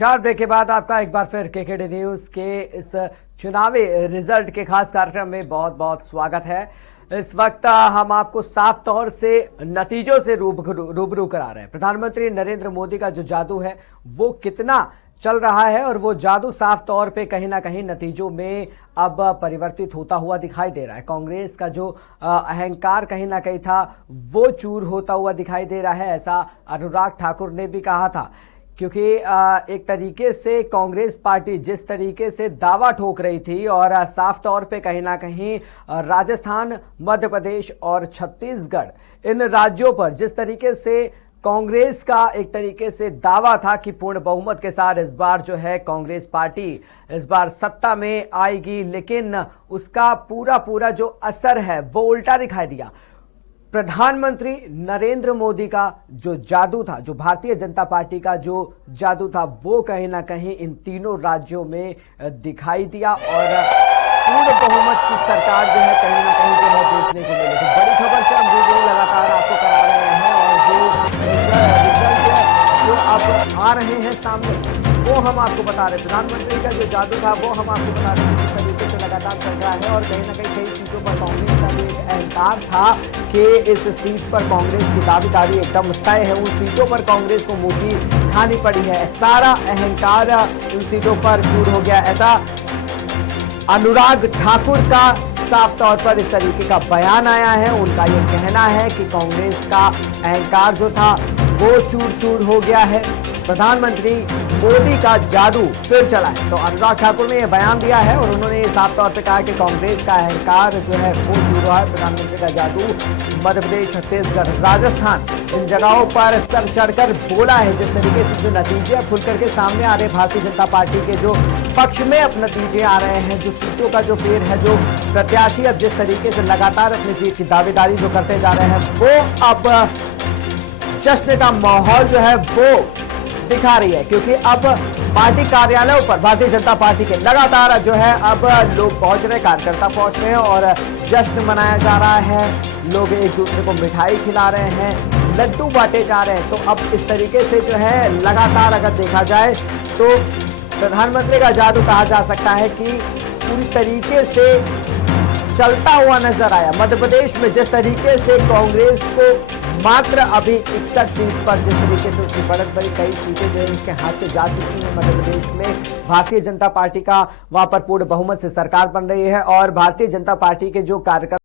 नमस्कार। ब्रेक के बाद आपका एक बार फिर केकेडी न्यूज के इस चुनावी रिजल्ट के खास कार्यक्रम में बहुत बहुत स्वागत है। इस वक्त हम आपको साफ तौर से नतीजों से रूबरू करा रहे हैं। प्रधानमंत्री नरेंद्र मोदी का जो जादू है वो कितना चल रहा है और वो जादू साफ तौर पे कहीं ना कहीं नतीजों में अब परिवर्तित होता हुआ दिखाई दे रहा है। कांग्रेस का जो अहंकार कहीं ना कहीं था वो चूर होता हुआ दिखाई दे रहा है, ऐसा अनुराग ठाकुर ने भी कहा था। क्योंकि एक तरीके से कांग्रेस पार्टी जिस तरीके से दावा ठोक रही थी और साफ तौर पे कहीं ना कहीं राजस्थान, मध्य प्रदेश और छत्तीसगढ़ इन राज्यों पर जिस तरीके से कांग्रेस का एक तरीके से दावा था कि पूर्ण बहुमत के साथ इस बार जो है कांग्रेस पार्टी इस बार सत्ता में आएगी, लेकिन उसका पूरा जो असर है वो उल्टा दिखाई दिया। प्रधानमंत्री नरेंद्र मोदी का जो जादू था, जो भारतीय जनता पार्टी का जो जादू था, वो कहीं ना कहीं इन तीनों राज्यों में दिखाई दिया और पूर्ण बहुमत की सरकार जो है कहीं ना कहीं जो है देखने को मिली। तो बड़ी खबर से हम रूबरू लगातार आपको करा रहे हैं और जो रिजल्ट है जो अब आ रहे हैं सामने वो हम आपको बता रहे हैं। प्रधानमंत्री का जो जादू था वो हम आपको बता रहे हैं किस तरीके से लगातार चल रहा है और कहीं ना कई सीटों पर कांग्रेस का जो एक अहंकार था कि इस सीट पर कांग्रेस की दावेदारी एकदम तय है, उन सीटों पर कांग्रेस को मुंह की खानी पड़ी है। सारा अहंकार उन सीटों पर चूर हो गया, ऐसा अनुराग ठाकुर का साफ तौर पर इस तरीके का बयान आया है। उनका यह कहना है कि कांग्रेस का अहंकार जो था वो चूर चूर हो गया है, प्रधानमंत्री मोदी का जादू फिर चला है। तो अनुराग ठाकुर ने यह बयान दिया है और उन्होंने साफ तौर पे कहा कि कांग्रेस का अहंकार जो है वो चूर रहा है, प्रधानमंत्री का जादू मध्य प्रदेश, छत्तीसगढ़, राजस्थान इन जगहों पर सर चढ़कर बोला है। जिस तरीके से जो नतीजे खुल करके सामने आ रहे हैं भारतीय जनता पार्टी के जो पक्ष में अब नतीजे आ रहे हैं, जो सीटों का जो फेर है, जो प्रत्याशी अब जिस तरीके से लगातार अपनी सीट की दावेदारी जो करते जा रहे हैं वो अब जश्न का माहौल जो है वो दिखा रही है। क्योंकि अब पार्टी कार्यालयों पर भारतीय जनता पार्टी के लगातार जो है अब लोग पहुंच रहे, कार्यकर्ता पहुंच रहे हैं और जश्न मनाया जा रहा है। लोग एक दूसरे को मिठाई खिला रहे हैं, लड्डू बांटे जा रहे हैं। तो अब इस तरीके से जो है लगातार अगर देखा जाए तो प्रधानमंत्री का जादू कहा जा सकता है कि पूरी तरीके से चलता हुआ नजर आया। मध्य प्रदेश में जिस तरीके से कांग्रेस को मात्र अभी 61 सीट पर जिस तरीके से उसकी बढ़त भरी कई सीटें जो है उसके हाथ से जा चुकी हैं। मध्य प्रदेश में भारतीय जनता पार्टी का वहां पर पूर्ण बहुमत से सरकार बन रही है और भारतीय जनता पार्टी के जो कार्यकर्ता